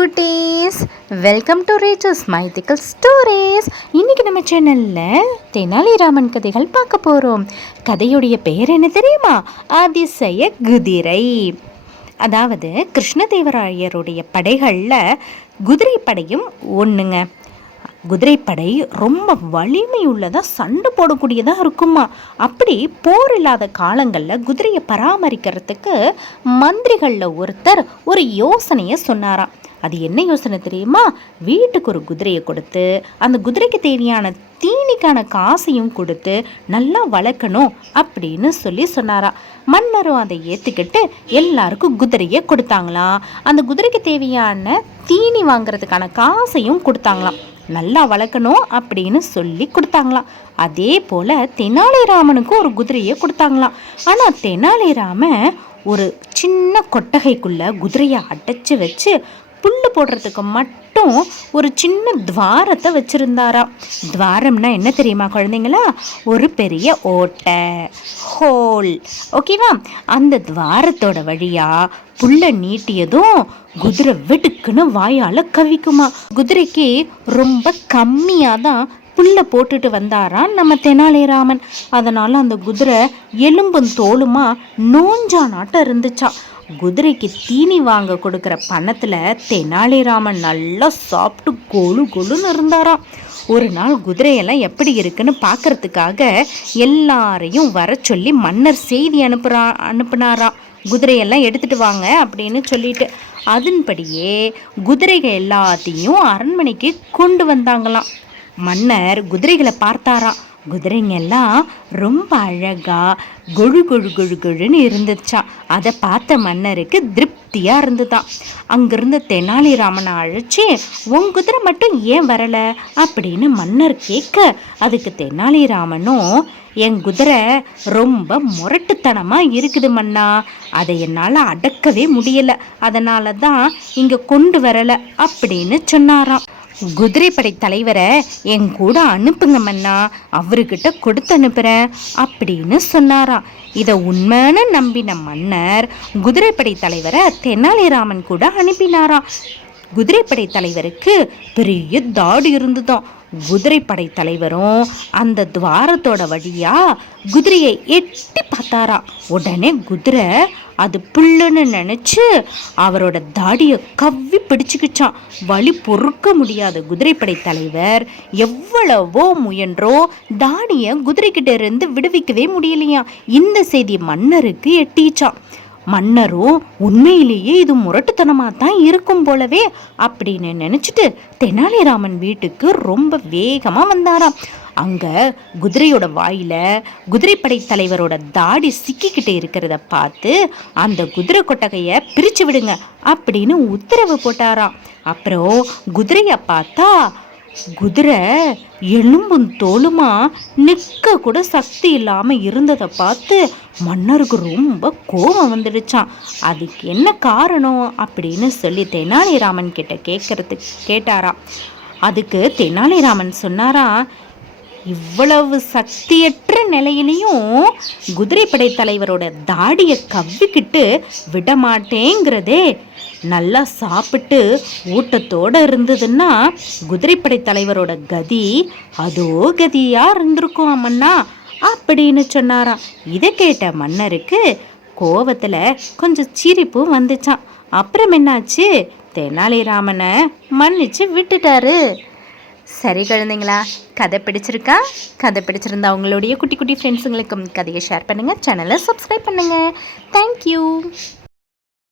குட்டீஸ். Welcome to ரேச்சஸ் mythical stories இன்னைக்கு நம்ம சேனலில் தெனாலிராமன் கதைகள் பார்க்க போகிறோம் கதையுடைய பெயர் என்ன தெரியுமா? அதிசய குதிரை. அதாவது கிருஷ்ணதேவராயருடைய படைகளில் குதிரை படையும் ஒன்றுங்க குதிரைப்படை ரொம்ப வலிமை உள்ளதாக சண்டை போடக்கூடியதாக இருக்குமா? அப்படி போர் இல்லாத காலங்களில் குதிரையை பராமரிக்கிறதுக்கு மந்திரிகளில் ஒருத்தர் ஒரு யோசனையை சொன்னாராம். அது என்ன யோசனை தெரியுமா? வீட்டுக்கு ஒரு குதிரையை கொடுத்து அந்த குதிரைக்கு தேவையான தீனிக்கான காசையும் கொடுத்து நல்லா வளர்க்கணும் அப்படின்னு சொல்லி சொன்னாராம் மன்னரும் அதை ஏற்றுக்கிட்டு எல்லாருக்கும் குதிரையை கொடுத்தாங்களாம் அந்த குதிரைக்கு தேவையான தீனி வாங்குறதுக்கான காசையும் கொடுத்தாங்களாம். நல்லா வளர்க்கணும் அப்படின்னு சொல்லி கொடுத்தாங்களாம். அதே போல் தெனாலிராமனுக்கும் ஒரு குதிரையை கொடுத்தாங்களாம். ஆனால் தெனாலிராமன் ஒரு சின்ன கொட்டகைக்குள்ள குதிரையை அடைச்சி வச்சு புல் போடுறதுக்கு மட்டும் ஒரு சின்ன துவாரத்தை வச்சுருந்தாராம். துவாரம்னா என்ன தெரியுமா குழந்தைங்களா? ஒரு பெரிய ஓட்டை ஹோல். ஓகேவா அந்த துவாரத்தோட வழியாக புல்லை நீட்டியதும் குதிரை வெடுக்குன்னு வாயால் கவிக்குமா? குதிரைக்கு ரொம்ப கம்மியாக தான் புல்லை போட்டுட்டு வந்தாராம் நம்ம தெனாலிராமன். அதனால் அந்த குதிரை எலும்பும் தோலுமா நோஞ்சா நாட்டம் இருந்துச்சா குதிரைக்கு தீனி வாங்க கொடுக்குற பணத்தில் தெனாலிராமன் நல்லா சாப்பிட்டு கொழு கொழுன்னு இருந்தாராம். ஒரு நாள் குதிரையெல்லாம் எப்படி இருக்குன்னு பார்க்கறதுக்காக எல்லாரையும் வர சொல்லி மன்னர் செய்தி அனுப்புறா அனுப்புனாராம். குதிரையெல்லாம் எடுத்துகிட்டு வாங்க அப்படின்னு சொல்லிட்டு அதன்படியே குதிரைகள் எல்லாத்தையும் அரண்மனைக்கு கொண்டு வந்தாங்களாம். மன்னர் குதிரைகளை பார்த்தாராம். குதிரைங்கெல்லாம் ரொம்ப அழகா கொழு கொழு கொழு கொழுன்னு இருந்துச்சான் அதை பார்த்த மன்னருக்கு திருப்தியாக இருந்துதான். அங்கிருந்த தெனாலிராமனை அழைச்சி உன் குதிரை மட்டும் ஏன் வரலை? அப்படின்னு மன்னர் கேட்க அதுக்கு தெனாலிராமனும் என் குதிரை ரொம்ப முரட்டுத்தனமாக இருக்குது மன்னா. அதை என்னால் அடக்கவே முடியலை. அதனால தான் இங்கே கொண்டு வரலை. அப்படின்னு சொன்னாராம். குதிரைப்படை தலைவரை என் கூட அனுப்புங்க மன்னா அவர்கிட்ட கொடுத்து அனுப்புகிறேன் அப்படின்னு சொன்னாராம் இதை உண்மைன்னு நம்பின மன்னர் குதிரைப்படை தலைவரை தெனாலிராமன் கூட அனுப்பினாராம் குதிரைப்படை தலைவருக்கு பெரிய தாடி இருந்துதான். குதிரைப்படை தலைவரும் அந்த துவாரத்தோட வழியா குதிரையை எட்டி பார்த்தாரா. உடனே குதிரை அது புல்லுன்னு நினச்சி அவரோட தாடியை கவ்வி பிடிச்சிக்கிச்சான் வழி பொறுக்க முடியாத குதிரைப்படை தலைவர் எவ்வளவோ முயன்றோ தாடியை குதிரைக்கிட்ட இருந்து விடுவிக்கவே முடியலையா இந்த செய்தி மன்னருக்கு எட்டிச்சான் மன்னரும் உண்மையிலேயே இது முரட்டுத்தனமாக தான் இருக்கும் போலவே அப்படின்னு நினச்சிட்டு தெனாலிராமன் வீட்டுக்கு ரொம்ப வேகமாக வந்தாராம். அங்கே குதிரையோட வாயில் குதிரைப்படை தலைவரோட தாடி சிக்கிக்கிட்டு இருக்கிறத பார்த்து அந்த குதிரை கொட்டகையை பிரித்து விடுங்க அப்படின்னு உத்தரவு போட்டாராம். அப்புறம் குதிரையை பார்த்தா குதிரை எலும்பும் தோலுமா நிற்க கூட சக்தி இல்லாமல் இருந்ததை பார்த்து மன்னருக்கு ரொம்ப கோபம் வந்துடுச்சான் அதுக்கு என்ன காரணம் அப்படின்னு சொல்லி தெனாலிராமன் கிட்ட கேட்கறதுக்கு கேட்டாராம். அதுக்கு தெனாலிராமன் சொன்னாரா இவ்வளவு சக்தியற்ற நிலையிலையும் குதிரைப்படை தலைவரோட தாடியை கவ்விக்கிட்டு விடமாட்டேங்கிறதே நல்லா சாப்பிட்டு ஊட்டத்தோடு இருந்ததுன்னா குதிரைப்படை தலைவரோட கதி அதோ கதியாக இருந்திருக்கும் அம்மண்ணா அப்படின்னு சொன்னாராம். இதை கேட்ட மன்னருக்கு கோவத்தில் கொஞ்சம் சிரிப்பு வந்துச்சான் அப்புறம் என்னாச்சு? தெனாலிராமனை மன்னிச்சு விட்டுட்டாரு. சரி குழந்தைங்களா கதை பிடிச்சிருக்கா? கதை பிடிச்சிருந்தா அவங்களுடைய குட்டி குட்டி ஃப்ரெண்ட்ஸுங்களுக்கும் கதையை ஷேர் பண்ணுங்கள் சேனலை சப்ஸ்கிரைப் பண்ணுங்கள் தேங்க்யூ